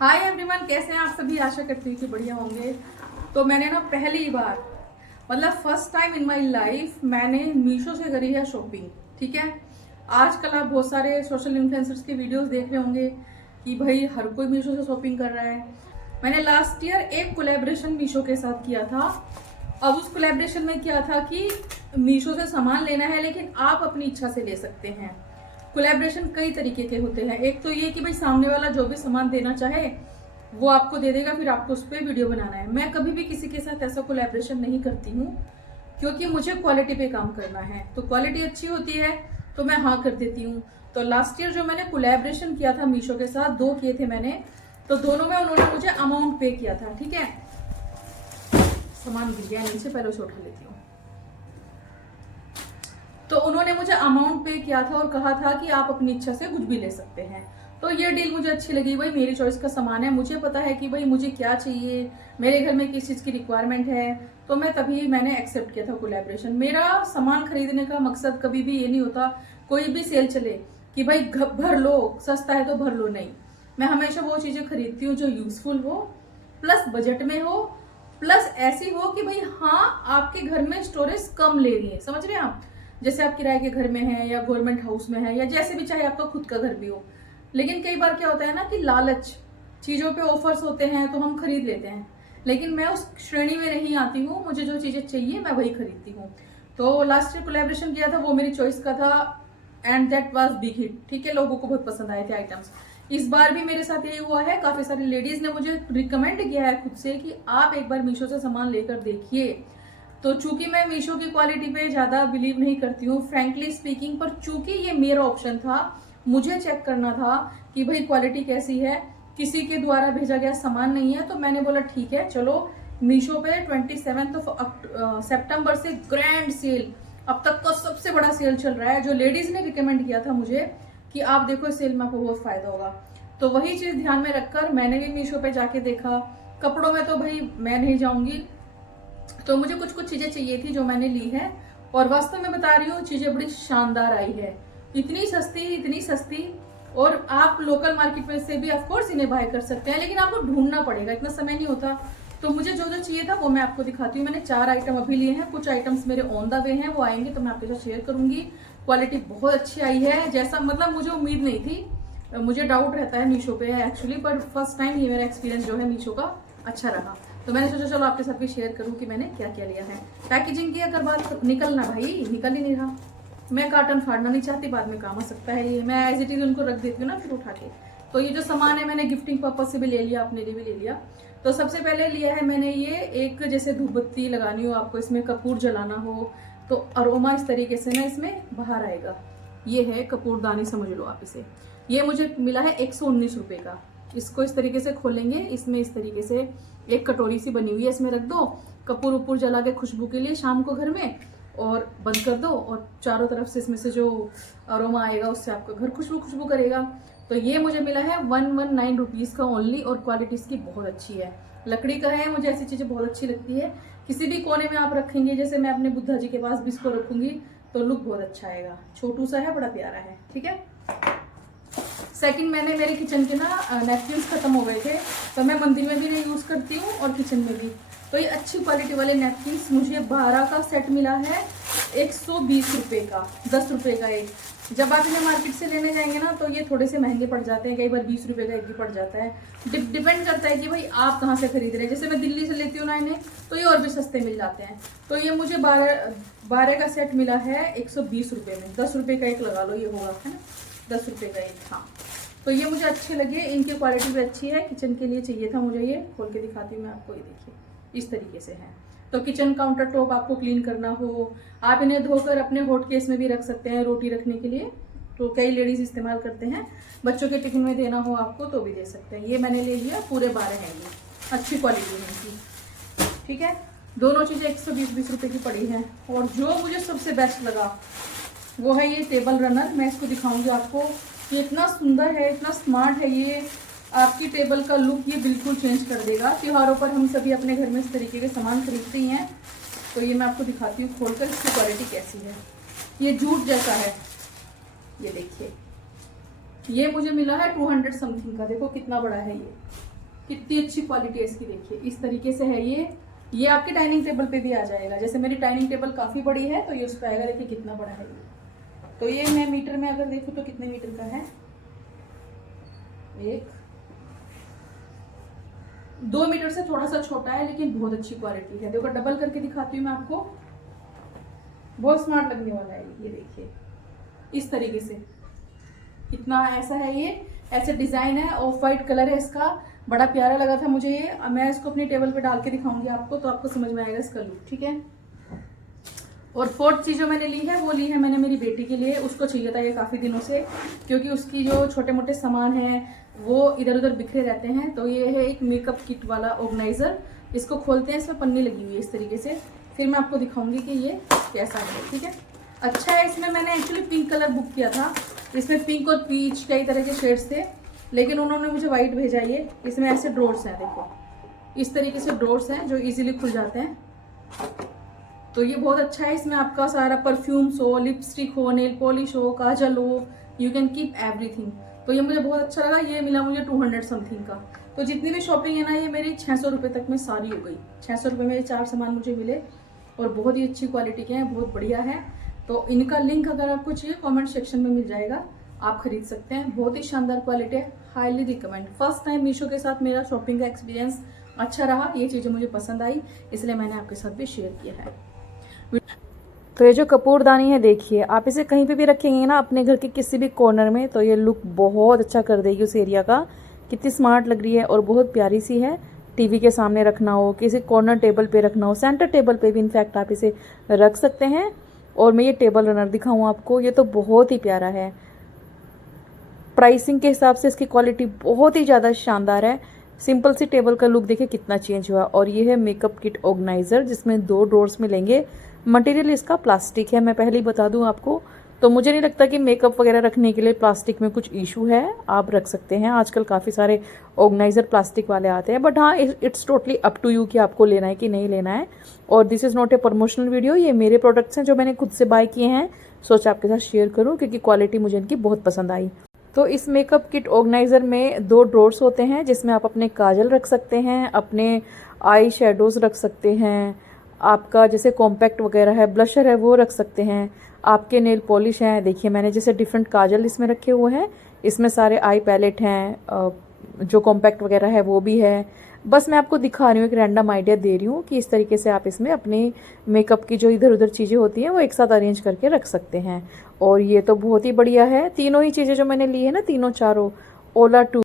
Hi everyone, कैसे हैं आप सभी। आशा करती हूँ कि बढ़िया होंगे। तो मैंने ना पहली बार मतलब first time in my life मैंने मीशो से करी है शॉपिंग। ठीक है, आजकल आप बहुत सारे सोशल इन्फ्लुएंसर्स के वीडियोस देख रहे होंगे कि भाई हर कोई मीशो से शॉपिंग कर रहा है। मैंने लास्ट ईयर एक कोलैबोरेशन मीशो के साथ किया था। अब उस कोलैबोरेशन में क्या था कि मीशो से सामान लेना है लेकिन आप अपनी इच्छा से ले सकते हैं। कोलैबोरेशन कई तरीके के होते हैं। एक तो ये कि भाई सामने वाला जो भी सामान देना चाहे वो आपको दे देगा, फिर आपको उस पर वीडियो बनाना है। मैं कभी भी किसी के साथ ऐसा कोलैबोरेशन नहीं करती हूँ क्योंकि मुझे क्वालिटी पे काम करना है। तो क्वालिटी अच्छी होती है तो मैं हाँ कर देती हूँ। तो लास्ट ईयर जो मैंने कोलैबोरेशन किया था मीशो के साथ, 2 किए थे मैंने, तो दोनों में उन्होंने मुझे अमाउंट पे किया था। ठीक है, सामान गिर गया नीचे, पहले उसे उठा लेती हूँ। तो उन्होंने मुझे अमाउंट पे किया था और कहा था कि आप अपनी इच्छा से कुछ भी ले सकते हैं। तो ये डील मुझे अच्छी लगी। भाई मेरी चॉइस का सामान है, मुझे पता है कि भाई मुझे क्या चाहिए, मेरे घर में किस चीज़ की रिक्वायरमेंट है, तो मैं तभी मैंने एक्सेप्ट किया था कोलैबोरेशन। मेरा सामान खरीदने का मकसद कभी भी ये नहीं होता कोई भी सेल चले कि भाई भर लो, सस्ता है तो भर लो, नहीं। मैं हमेशा वो चीज़ें खरीदती हूँ जो यूजफुल हो, प्लस बजट में हो, प्लस ऐसी हो कि भाई हाँ आपके घर में स्टोरेज कम ले रही है। समझ रहे हैं आप, जैसे आप किराए के घर में हैं या गवर्नमेंट हाउस में है या जैसे भी, चाहे आपका खुद का घर भी हो। लेकिन कई बार क्या होता है ना कि लालच, चीज़ों पे ऑफर्स होते हैं तो हम खरीद लेते हैं, लेकिन मैं उस श्रेणी में नहीं आती हूँ। मुझे जो चीज़ें चाहिए मैं वही खरीदती हूँ। तो लास्ट ईयर कोलैबोरेशन किया था, वो मेरी चॉइस का था and that was big hit. ठीक है, लोगों को बहुत पसंद आए थे आइटम्स। इस बार भी मेरे साथ यही हुआ है। काफ़ी सारी लेडीज़ ने मुझे रिकमेंड किया है खुद से कि आप एक बार मीशो से सामान लेकर देखिए। तो चूंकि मैं मीशो की क्वालिटी पे ज़्यादा बिलीव नहीं करती हूँ फ्रैंकली स्पीकिंग, पर चूंकि ये मेरा ऑप्शन था, मुझे चेक करना था कि भाई क्वालिटी कैसी है, किसी के द्वारा भेजा गया सामान नहीं है, तो मैंने बोला ठीक है चलो मीशो पे 27 सितंबर से ग्रैंड सेल, अब तक का सबसे बड़ा सेल चल रहा है, जो लेडीज़ ने रिकमेंड किया था मुझे कि आप देखो इस सेल में आपको बहुत फ़ायदा होगा। तो वही चीज़ ध्यान में रखकर मैंने भी मीशो पे जाके देखा। कपड़ों में तो भाई मैं नहीं जाऊँगी, तो मुझे कुछ कुछ चीज़ें चाहिए थी जो मैंने ली है। और वास्तव में बता रही हूँ, चीज़ें बड़ी शानदार आई है, इतनी सस्ती इतनी सस्ती। और आप लोकल मार्केट में से भी ऑफकोर्स इन्हें बाय कर सकते हैं, लेकिन आपको ढूंढना पड़ेगा, इतना समय नहीं होता। तो मुझे जो जो चाहिए था वो मैं आपको दिखाती हूँ। मैंने 4 आइटम अभी लिए हैं, कुछ आइटम्स मेरे ऑन द वे हैं, वो आएंगे तो मैं आपके साथ शेयर करूंगी। क्वालिटी बहुत अच्छी आई है, जैसा मतलब मुझे उम्मीद नहीं थी। मुझे डाउट रहता है मीशो पे एक्चुअली, पर फर्स्ट टाइम ये मेरा एक्सपीरियंस जो है मीशो का अच्छा रहा। तो मैंने सोचा चलो आपके साथ भी शेयर करूं कि मैंने क्या क्या लिया है। पैकेजिंग की अगर बात, निकलना भाई निकल ही नहीं रहा। मैं कार्टन फाड़ना नहीं चाहती, बाद में काम आ सकता है ये, मैं एज इट इज उनको रख देती हूँ ना फिर उठा के। तो ये जो सामान है मैंने गिफ्टिंग पर्पज से भी ले लिया, अपने लिए भी ले लिया। तो सबसे पहले लिया है मैंने ये एक, जैसे धूप बत्ती लगानी हो आपको, इसमें कपूर जलाना हो तो अरोमा इस तरीके से ना इसमें बाहर आएगा। ये है कपूरदानी, समझ लो आप इसे। ये मुझे मिला है 119 रुपये का। इसको इस तरीके से खोलेंगे, इसमें इस तरीके से एक कटोरी सी बनी हुई है, इसमें रख दो कपूर उपूर जला के खुशबू के लिए शाम को घर में, और बंद कर दो, और चारों तरफ से इसमें से जो अरोमा आएगा उससे आपका घर खुशबू खुशबू करेगा। तो ये मुझे मिला है 119 रुपीज़ का ओनली, और क्वालिटी इसकी बहुत अच्छी है, लकड़ी का है। मुझे ऐसी चीज़ें बहुत अच्छी लगती है, किसी भी कोने में आप रखेंगे, जैसे मैं अपने बुद्धा जी के पास भी इसको रखूंगी तो लुक बहुत अच्छा आएगा। छोटू सा है, बड़ा प्यारा है। ठीक है, सेकंड, मैंने मेरे किचन के ना नैपकिन्स खत्म हो गए थे, तो मैं मंदिर में भी नहीं यूज़ करती हूँ और किचन में भी। तो ये अच्छी क्वालिटी वाले नैपकिन्स मुझे 12 का सेट मिला है 120 रुपये का, 10 रुपये का एक। जब आप इन्हें मार्केट से लेने जाएंगे ना तो ये थोड़े से महंगे पड़ जाते हैं, कई बार 20 रुपये का एक भी पड़ जाता है। डिपेंड करता है कि भाई आप कहाँ से खरीद रहे हैं। जैसे मैं दिल्ली से लेती हूँ ना इन्हें, तो ये और भी सस्ते मिल जाते हैं। तो ये मुझे 12 का सेट मिला है 120 रुपये में, 10 रुपये का एक लगा लो ये होगा, है ना, 10 रुपये का एक। हाँ, तो ये मुझे अच्छे लगे, इनकी क्वालिटी भी अच्छी है। किचन के लिए चाहिए था मुझे, ये खोल के दिखाती हूँ मैं आपको। ये देखिए इस तरीके से है। तो किचन काउंटर टॉप आपको क्लीन करना हो, आप इन्हें धोकर अपने हॉट केस में भी रख सकते हैं रोटी रखने के लिए, तो कई लेडीज इस्तेमाल करते हैं। बच्चों के टिफिन में देना हो आपको तो भी दे सकते हैं। ये मैंने ले लिया, पूरे 12 हैं ये, अच्छी क्वालिटी है इनकी। ठीक है, दोनों चीज़ें 120 रुपये की पड़ी हैं। और जो मुझे सबसे बेस्ट लगा वो है ये टेबल रनर। मैं इसको दिखाऊंगी आपको, ये इतना सुंदर है, इतना स्मार्ट है, ये आपकी टेबल का लुक ये बिल्कुल चेंज कर देगा। त्योहारों पर हम सभी अपने घर में इस तरीके के सामान खरीदते ही हैं। तो ये मैं आपको दिखाती हूँ खोलकर इसकी क्वालिटी कैसी है। ये जूट जैसा है, ये देखिए ये मुझे मिला है 200 समथिंग का। देखो कितना बड़ा है ये, कितनी अच्छी क्वालिटी है इसकी। देखिए इस तरीके से है ये आपके डाइनिंग टेबल पे भी आ जाएगा। जैसे मेरी डाइनिंग टेबल काफ़ी बड़ी है तो ये उस पर आएगा। देखिए कितना बड़ा है ये। तो ये मैं मीटर में अगर देखूँ तो कितने मीटर का है, 2 मीटर से थोड़ा सा छोटा है, लेकिन बहुत अच्छी क्वालिटी है। देखो डबल करके दिखाती हूँ मैं आपको, बहुत स्मार्ट लगने वाला है ये। देखिए इस तरीके से इतना ऐसा है ये, ऐसे डिजाइन है, ऑफ वाइट कलर है इसका, बड़ा प्यारा लगा था मुझे ये। मैं इसको अपनी टेबल पे डाल के दिखाऊंगी आपको, तो आपको समझ में आएगा इसका लुक, ठीक है। और फोर्थ चीज जो मैंने ली है वो ली है मैंने मेरी बेटी के लिए। उसको चाहिए था ये काफ़ी दिनों से, क्योंकि उसकी जो छोटे मोटे सामान हैं वो इधर उधर बिखरे रहते हैं। तो ये है एक मेकअप किट वाला ऑर्गेनाइजर। इसको खोलते हैं, इसमें पन्नी लगी हुई है इस तरीके से, फिर मैं आपको दिखाऊंगी कि ये कैसा है, ठीक है। अच्छा है, इसमें मैंने एक्चुअली पिंक कलर बुक किया था। इसमें पिंक और पीच कई तरह के शेड्स थे, लेकिन उन्होंने मुझे वाइट भेजा ये। इसमें ऐसे ड्रॉर्स हैं, देखो इस तरीके से ड्रॉर्स हैं जो इजीली खुल जाते हैं। तो ये बहुत अच्छा है। इसमें आपका सारा परफ्यूम्स हो, लिपस्टिक हो, नेल पॉलिश हो, काजल हो, यू कैन कीप एवरीथिंग। तो ये मुझे बहुत अच्छा लगा। ये मिला मुझे 200 समथिंग का। तो जितनी भी शॉपिंग है ना, ये मेरी 600 रुपये तक में सारी हो गई। 600 रुपये में ये 4 सामान मुझे मिले और बहुत ही अच्छी क्वालिटी के हैं, बहुत बढ़िया है। तो इनका लिंक अगर आपको चाहिए कमेंट सेक्शन में मिल जाएगा, आप खरीद सकते हैं। बहुत ही शानदार क्वालिटी है, highly recommend. First time Meesho के साथ मेरा शॉपिंग का एक्सपीरियंस अच्छा रहा, ये चीज़ें मुझे पसंद आई, इसलिए मैंने आपके साथ भी शेयर किया है। तो ये जो कपूरदानी है, देखिए आप इसे कहीं पे भी रखेंगे ना अपने घर के किसी भी कॉर्नर में, तो ये लुक बहुत अच्छा कर देगी उस एरिया का। कितनी स्मार्ट लग रही है और बहुत प्यारी सी है। टीवी के सामने रखना हो, किसी कॉर्नर टेबल पे रखना हो, सेंटर टेबल पे भी इनफैक्ट आप इसे रख सकते हैं। और मैं ये टेबल रनर दिखाऊँ आपको, ये तो बहुत ही प्यारा है। प्राइसिंग के हिसाब से इसकी क्वालिटी बहुत ही ज़्यादा शानदार है। सिंपल सी टेबल का लुक देखिए कितना चेंज हुआ। और ये है मेकअप किट ऑर्गेनाइजर, जिसमें 2 ड्रॉर्स मिलेंगे। मटेरियल इसका प्लास्टिक है, मैं पहले ही बता दूं आपको। तो मुझे नहीं लगता कि मेकअप वगैरह रखने के लिए प्लास्टिक में कुछ इशू है, आप रख सकते हैं। आजकल काफ़ी सारे ऑर्गेनाइजर प्लास्टिक वाले आते हैं, बट हाँ it's totally up to you कि आपको लेना है कि नहीं लेना है। और this is not a promotional video, ये मेरे प्रोडक्ट्स हैं जो मैंने खुद से बाय किए हैं, सोचा आपके साथ शेयर करूँ क्योंकि क्वालिटी मुझे इनकी बहुत पसंद आई। तो इस मेकअप किट ऑर्गेनाइजर में 2 ड्रॉर्स होते हैं, जिसमें आप अपने काजल रख सकते हैं, अपने आई शेडोज़ रख सकते हैं, आपका जैसे कॉम्पैक्ट वगैरह है, ब्लशर है वो रख सकते हैं, आपके नेल पॉलिश हैं। देखिए मैंने जैसे डिफरेंट काजल इसमें रखे हुए हैं, इसमें सारे आई पैलेट हैं, जो कॉम्पैक्ट वगैरह है वो भी है। बस मैं आपको दिखा रही हूँ, एक रैंडम आइडिया दे रही हूँ कि इस तरीके से आप इसमें अपने मेकअप की जो इधर उधर चीज़ें होती हैं वो एक साथ अरेंज करके रख सकते हैं। और ये तो बहुत ही बढ़िया है। तीनों ही चीज़ें जो मैंने ली है ना, तीनों चारों ओला 2